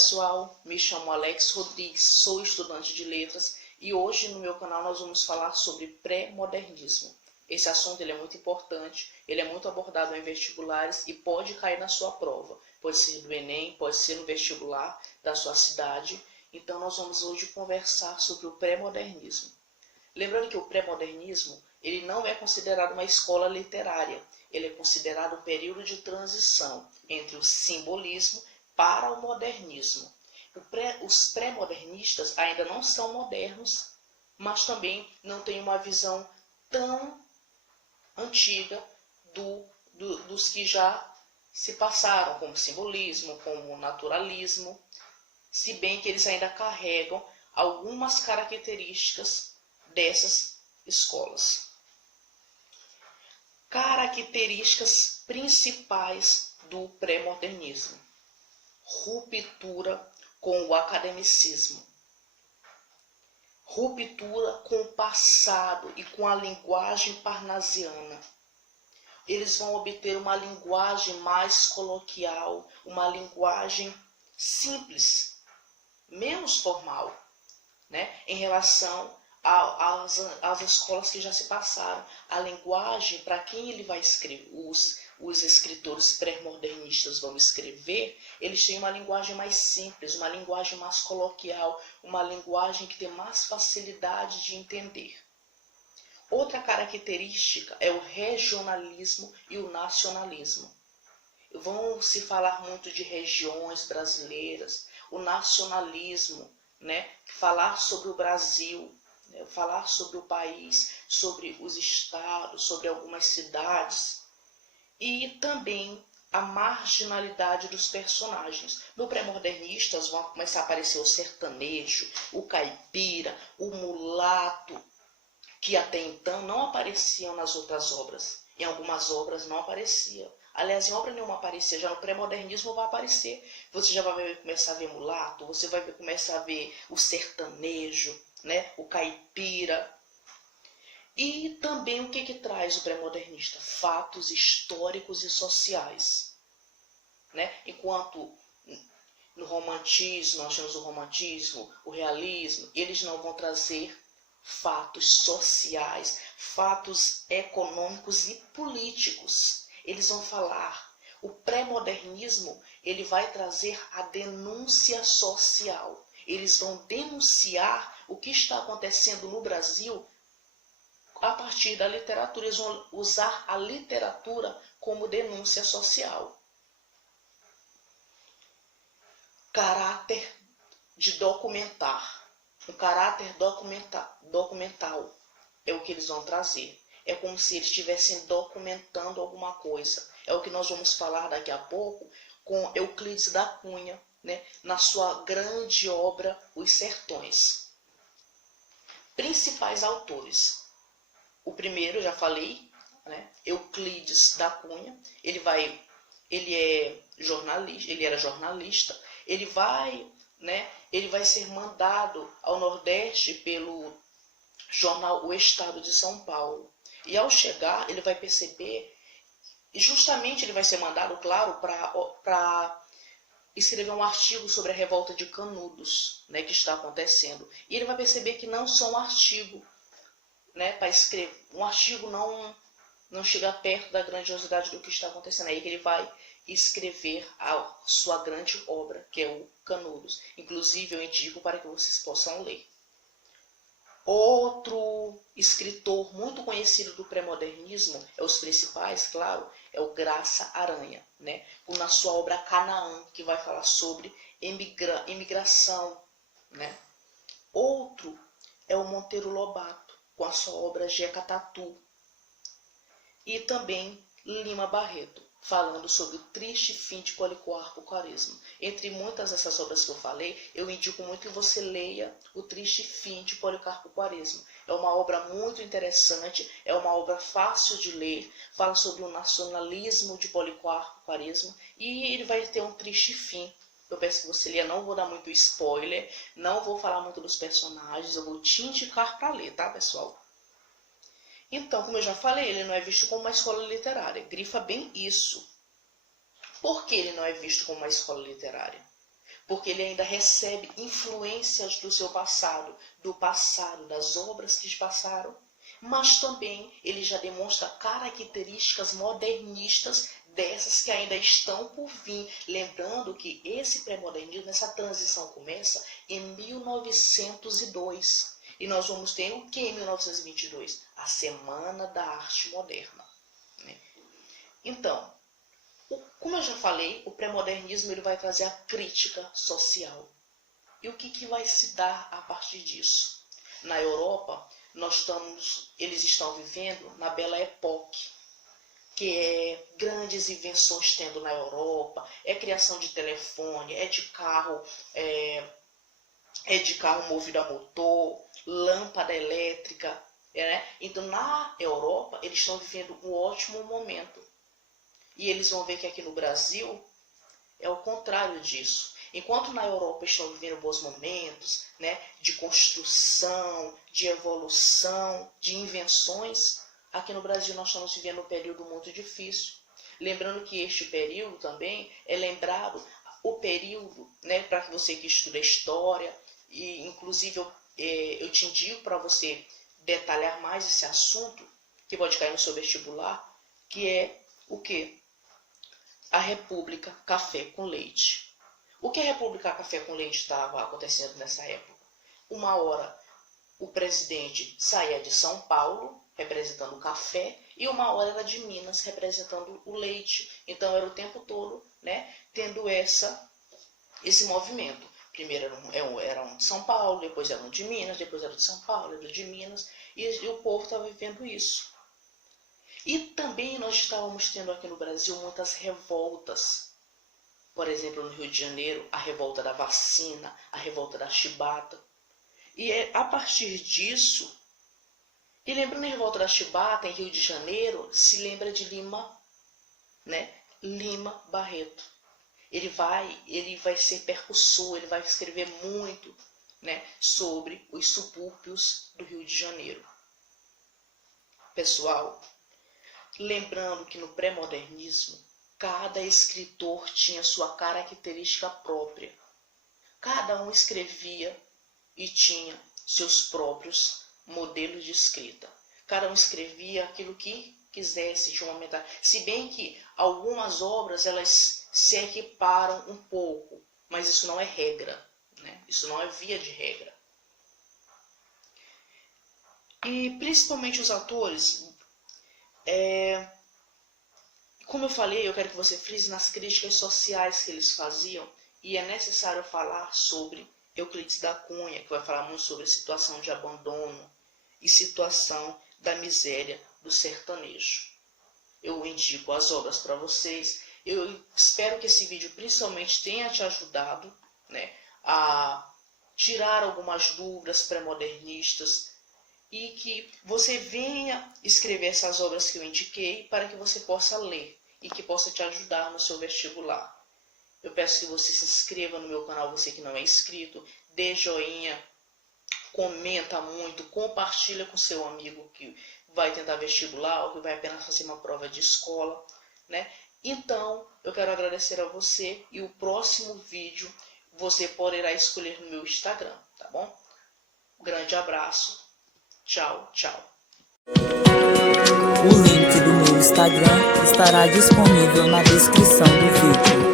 pessoal, me chamo Alex Rodrigues, sou estudante de letras e hoje no meu canal nós vamos falar sobre pré-modernismo. Esse assunto ele é muito importante, ele é muito abordado em vestibulares e pode cair na sua prova. Pode ser do Enem, pode ser no vestibular da sua cidade. Então nós vamos hoje conversar sobre o pré-modernismo. Lembrando que o pré-modernismo ele não é considerado uma escola literária, ele é considerado um período de transição entre o simbolismo para o modernismo. Os pré-modernistas ainda não são modernos, mas também não têm uma visão tão antiga dos que já se passaram, como simbolismo, como naturalismo, se bem que eles ainda carregam algumas características dessas escolas. Características principais do pré-modernismo: ruptura com o academicismo, ruptura com o passado e com a linguagem parnasiana. Eles vão obter uma linguagem mais coloquial, uma linguagem simples, menos formal, né? Em relação às escolas que já se passaram. A linguagem, para quem ele vai escrever, os escritores pré-modernistas vão escrever, eles têm uma linguagem mais simples, uma linguagem mais coloquial, uma linguagem que tem mais facilidade de entender. Outra característica é o regionalismo e o nacionalismo. Vão se falar muito de regiões brasileiras, o nacionalismo, né? Falar sobre o Brasil, né? Falar sobre o país, sobre os estados, sobre algumas cidades. E também a marginalidade dos personagens. No pré-modernistas vão começar a aparecer o sertanejo, o caipira, o mulato, que até então não apareciam nas outras obras. Em algumas obras não aparecia. Aliás, em obra nenhuma aparecia. Já no pré-modernismo vai aparecer. Você já vai começar a ver mulato, você vai começar a ver o sertanejo, né? O caipira. E também o que traz o pré-modernista? Fatos históricos e sociais, né? Enquanto no romantismo, nós temos o romantismo, o realismo, eles não vão trazer fatos sociais, fatos econômicos e políticos. Eles vão falar. O pré-modernismo ele vai trazer a denúncia social. Eles vão denunciar o que está acontecendo no Brasil a partir da literatura. Eles vão usar a literatura como denúncia social. Caráter de documentar. O caráter documental é o que eles vão trazer. É como se eles estivessem documentando alguma coisa. É o que nós vamos falar daqui a pouco com Euclides da Cunha, né? Na sua grande obra Os Sertões. Principais autores. O primeiro, já falei, né? Euclides da Cunha. Ele era jornalista. Ele vai ser mandado ao Nordeste pelo jornal O Estado de São Paulo. E ao chegar, ele vai perceber, e justamente ele vai ser mandado, claro, para escrever um artigo sobre a revolta de Canudos, né, que está acontecendo. E ele vai perceber que não só um artigo, né, para escrever, um artigo não chega perto da grandiosidade do que está acontecendo. É aí que ele vai escrever a sua grande obra, que é o Canudos. Inclusive, eu indico para que vocês possam ler. Outro escritor muito conhecido do pré-modernismo, os principais, claro, é o Graça Aranha, né? Na sua obra Canaã, que vai falar sobre imigração, né? Outro é o Monteiro Lobato, com a sua obra Jeca Tatu. E também Lima Barreto, falando sobre o triste fim de Policarpo Quaresma. Entre muitas dessas obras que eu falei, eu indico muito que você leia O Triste Fim de Policarpo Quaresma. É uma obra muito interessante, é uma obra fácil de ler, fala sobre o nacionalismo de Policarpo Quaresma e ele vai ter um triste fim. Eu peço que você leia, não vou dar muito spoiler, não vou falar muito dos personagens, eu vou te indicar para ler, tá, pessoal? Então, como eu já falei, ele não é visto como uma escola literária. Grifa bem isso. Por que ele não é visto como uma escola literária? porque ele ainda recebe influências do seu passado, das obras que passaram, mas também ele já demonstra características modernistas dessas que ainda estão por vir. Lembrando que esse pré-modernismo, essa transição começa em 1902. E nós vamos ter o que em 1922? A Semana da Arte Moderna. Então, como eu já falei, o pré-modernismo ele vai trazer a crítica social. E o que vai se dar a partir disso? Na Europa, eles estão vivendo na Belle Époque, que é grandes invenções tendo na Europa, é criação de telefone, é de carro movido a motor, lâmpada elétrica. Então, na Europa, eles estão vivendo um ótimo momento. E eles vão ver que aqui no Brasil é o contrário disso. Enquanto na Europa estão vivendo bons momentos, de construção, de evolução, de invenções, aqui no Brasil nós estamos vivendo um período muito difícil. Lembrando que este período também é lembrado o período, para que você que estuda história, e inclusive eu te indico para você detalhar mais esse assunto, que pode cair no seu vestibular, que é o quê? A República Café com Leite. O que a República Café com Leite estava acontecendo nessa época? Uma hora o presidente saía de São Paulo, representando o café, e uma hora era de Minas, representando o leite. Então era o tempo todo, tendo esse movimento. Primeiro eram de São Paulo, depois eram de Minas, depois eram de São Paulo, eram de Minas, e o povo estava vivendo isso. E também nós estávamos tendo aqui no Brasil muitas revoltas. Por exemplo, no Rio de Janeiro, a revolta da vacina, a revolta da chibata. E é a partir disso, e lembrando a revolta da chibata em Rio de Janeiro, se lembra de Lima Barreto. Ele vai ser percussor, ele vai escrever muito, sobre os subúrbios do Rio de Janeiro. Pessoal, lembrando que no pré-modernismo, cada escritor tinha sua característica própria. Cada um escrevia e tinha seus próprios modelos de escrita. Cada um escrevia aquilo que quisesse de uma metade. Se bem que algumas obras elas se equiparam um pouco, mas isso não é regra, Isso não é via de regra. E principalmente os autores, como eu falei, eu quero que você frise nas críticas sociais que eles faziam, e é necessário falar sobre Euclides da Cunha, que vai falar muito sobre a situação de abandono e situação da miséria do sertanejo. Eu indico as obras para vocês. Eu espero que esse vídeo principalmente tenha te ajudado, a tirar algumas dúvidas pré-modernistas, e que você venha escrever essas obras que eu indiquei para que você possa ler e que possa te ajudar no seu vestibular. Eu peço que você se inscreva no meu canal, você que não é inscrito, dê joinha, comenta muito, compartilha com seu amigo que vai tentar vestibular ou que vai apenas fazer uma prova de escola, Então, eu quero agradecer a você, e o próximo vídeo você poderá escolher no meu Instagram, tá bom? Um grande abraço. Tchau, tchau. O link do meu Instagram estará disponível na descrição do vídeo.